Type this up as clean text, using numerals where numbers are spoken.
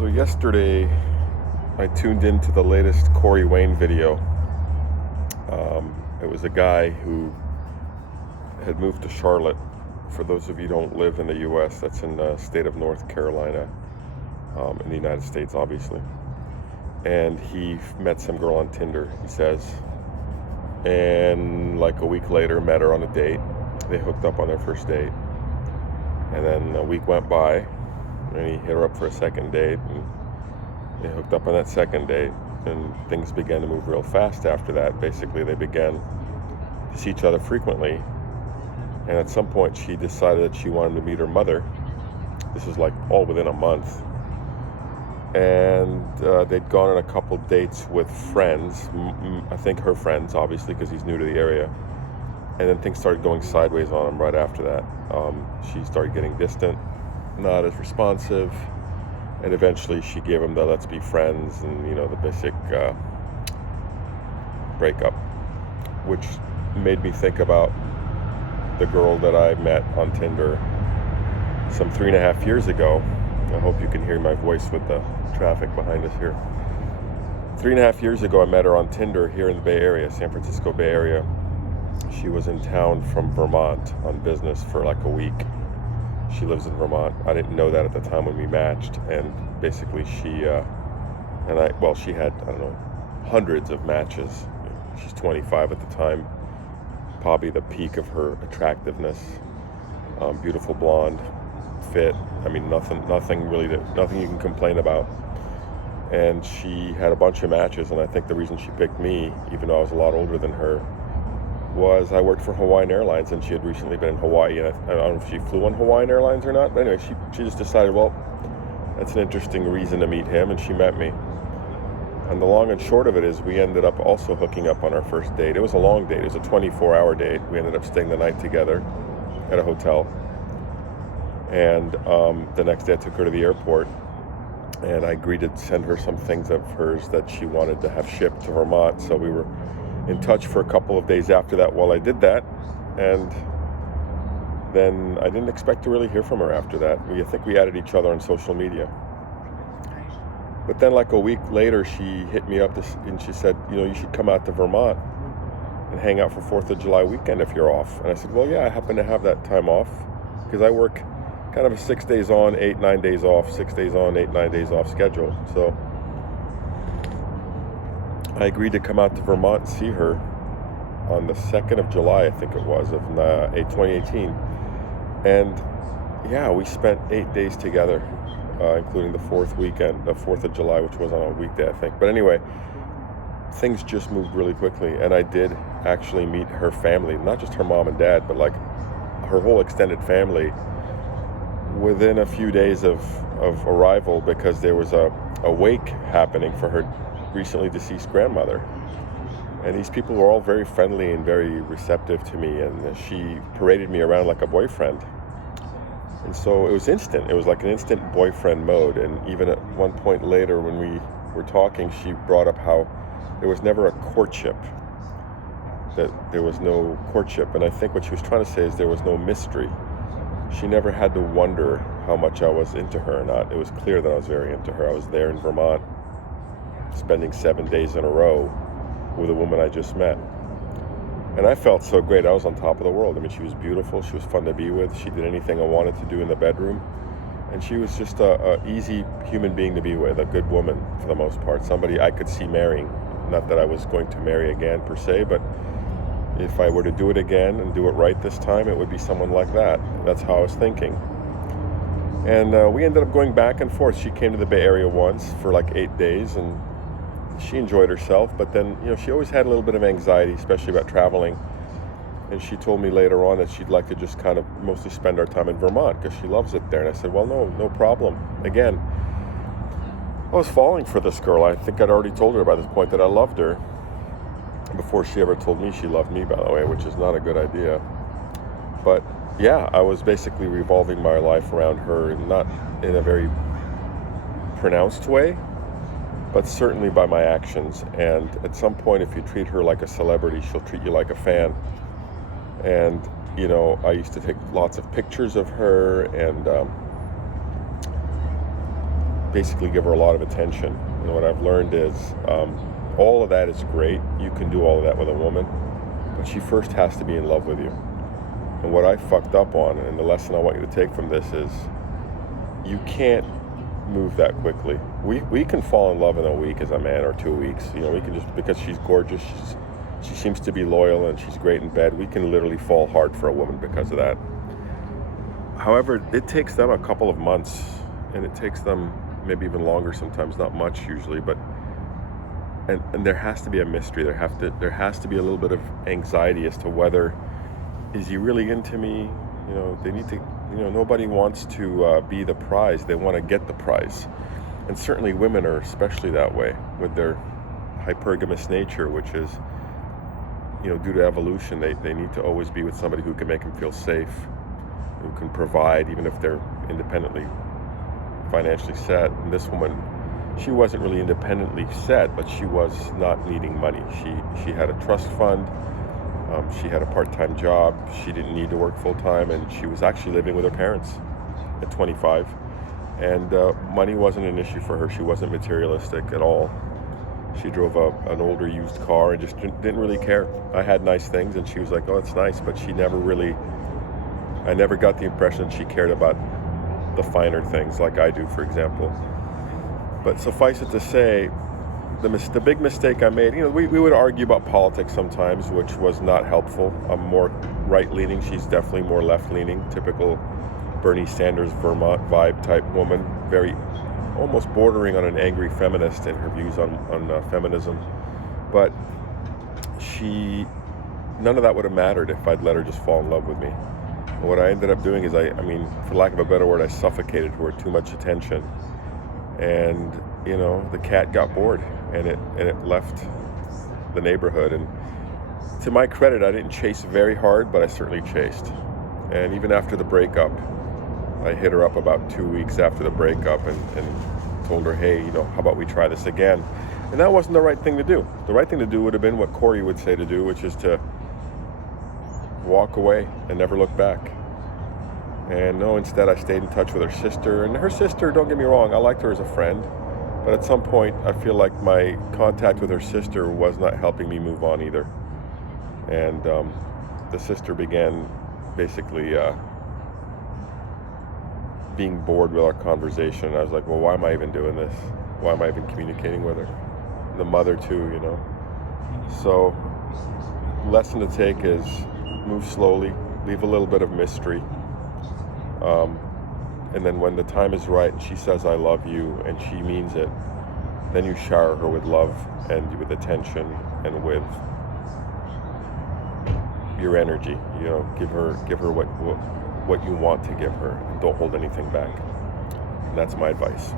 So yesterday, I tuned into the latest Corey Wayne video. It was a guy who had moved to Charlotte. For those of you who don't live in the U.S., that's in the state of North Carolina, in the United States, obviously. And he met some girl on Tinder, he says. And like a week later, met her on a date. They hooked up on their first date. And then a week went by, and he hit her up for a second date, and they hooked up on that second date, and things began to move real fast after that. Basically, they began to see each other frequently, and at some point she decided that she wanted to meet her mother. This was like all within a month. And they'd gone on a couple dates with friends, I think her friends, obviously, because he's new to the area. And then things started going sideways on him right after that. She started getting distant, not as responsive, and eventually she gave him the let's be friends and, the basic breakup, which made me think about the girl that I met on Tinder some 3.5 years ago. I hope you can hear my voice with the traffic behind us here. 3.5 years ago, I met her on Tinder here in the Bay Area, San Francisco Bay Area. She was in town from Vermont on business for like a week. She lives in Vermont. I didn't know that at the time when we matched, and basically she had, hundreds of matches. She's 25 at the time, probably the peak of her attractiveness. Beautiful blonde, fit. Nothing you can complain about. And she had a bunch of matches, and I think the reason she picked me, even though I was a lot older than her, was I worked for Hawaiian Airlines, and she had recently been in Hawaii, and I don't know if she flew on Hawaiian Airlines or not, but anyway, she just decided, well, that's an interesting reason to meet him, and she met me. And the long and short of it is we ended up also hooking up on our first date. It was a long date. It was a 24-hour date. We ended up staying the night together at a hotel. And the next day I took her to the airport, and I agreed to send her some things of hers that she wanted to have shipped to Vermont. So we were in touch for a couple of days after that while I did that, and then I didn't expect to really hear from her after that. I think we added each other on social media. But then like a week later, she hit me up and she said, you should come out to Vermont and hang out for 4th of July weekend if you're off. And I said, well, yeah, I happen to have that time off because I work kind of a 6 days on, 8-9 days off, 6 days on, 8-9 days off schedule. So I agreed to come out to Vermont and see her on the 2nd of July, I think it was, of 2018. And yeah, we spent 8 days together, including the 4th weekend, the 4th of July, which was on a weekday, I think. But anyway, things just moved really quickly. And I did actually meet her family, not just her mom and dad, but like her whole extended family within a few days of arrival, because there was a wake happening for her recently deceased grandmother. And these people were all very friendly and very receptive to me, and she paraded me around like a boyfriend. And so it was instant. It was like an instant boyfriend mode. And even at one point later when we were talking, she brought up how there was never a courtship, that there was no courtship. And I think what she was trying to say is there was no mystery. She never had to wonder how much I was into her or not. It was clear that I was very into her. I was there in Vermont, spending 7 days in a row with a woman I just met. And I felt so great. I was on top of the world. She was beautiful. She was fun to be with. She did anything I wanted to do in the bedroom. And she was just a easy human being to be with, a good woman for the most part, somebody I could see marrying. Not that I was going to marry again per se, but if I were to do it again and do it right this time, it would be someone like that. That's how I was thinking. And we ended up going back and forth. She came to the Bay Area once for like 8 days, and she enjoyed herself. But then, she always had a little bit of anxiety, especially about traveling. And she told me later on that she'd like to just kind of mostly spend our time in Vermont because she loves it there. And I said, well, no problem. Again, I was falling for this girl. I think I'd already told her by this point that I loved her before she ever told me she loved me, by the way, which is not a good idea. But yeah, I was basically revolving my life around her, not in a very pronounced way, but certainly by my actions. And at some point, if you treat her like a celebrity, she'll treat you like a fan. And, I used to take lots of pictures of her, and basically give her a lot of attention. And what I've learned is all of that is great. You can do all of that with a woman, but she first has to be in love with you. And what I fucked up on, and the lesson I want you to take from this is, you can't move that quickly. We can fall in love in a week as a man, or 2 weeks. You know, we can just, because she's gorgeous, she seems to be loyal and she's great in bed, we can literally fall hard for a woman because of that. However, it takes them a couple of months, and it takes them maybe even longer sometimes, not much usually, but and there has to be a mystery. There has to be a little bit of anxiety as to whether, is he really into me? You know, they need to, you know, nobody wants to be the prize. They want to get the prize. And certainly women are especially that way with their hypergamous nature, which is, you know, due to evolution, they need to always be with somebody who can make them feel safe, who can provide, even if they're independently financially set. And this woman, she wasn't really independently set, but she was not needing money. She had a trust fund. She had a part-time job. She didn't need to work full-time, and she was actually living with her parents at 25. And money wasn't an issue for her. She wasn't materialistic at all. She drove an older used car and just didn't really care. I had nice things, and she was like, oh, that's nice, but she never really, I never got the impression she cared about the finer things like I do, for example. But suffice it to say, the big mistake I made, you know, we would argue about politics sometimes, which was not helpful. I'm more right-leaning. She's definitely more left-leaning, typical Bernie Sanders, Vermont vibe type woman, very almost bordering on an angry feminist in her views on feminism. But none of that would have mattered if I'd let her just fall in love with me. And what I ended up doing is, I mean, for lack of a better word, I suffocated her with too much attention. And, you know, the cat got bored, and it left the neighborhood. And to my credit, I didn't chase very hard, but I certainly chased. And even after the breakup, I hit her up about 2 weeks after the breakup and told her, hey, you know, how about we try this again? And that wasn't the right thing to do. The right thing to do would have been what Corey would say to do, which is to walk away and never look back. And no, instead I stayed in touch with her sister. And her sister, don't get me wrong, I liked her as a friend. But at some point, I feel like my contact with her sister was not helping me move on either. And the sister began basically being bored with our conversation. And I was like, well, why am I even doing this? Why am I even communicating with her? The mother too, you know. So, lesson to take is move slowly, leave a little bit of mystery. And then when the time is right and she says, I love you, and she means it, then you shower her with love and with attention and with your energy. You know, give her what you want to give her, and don't hold anything back. And that's my advice.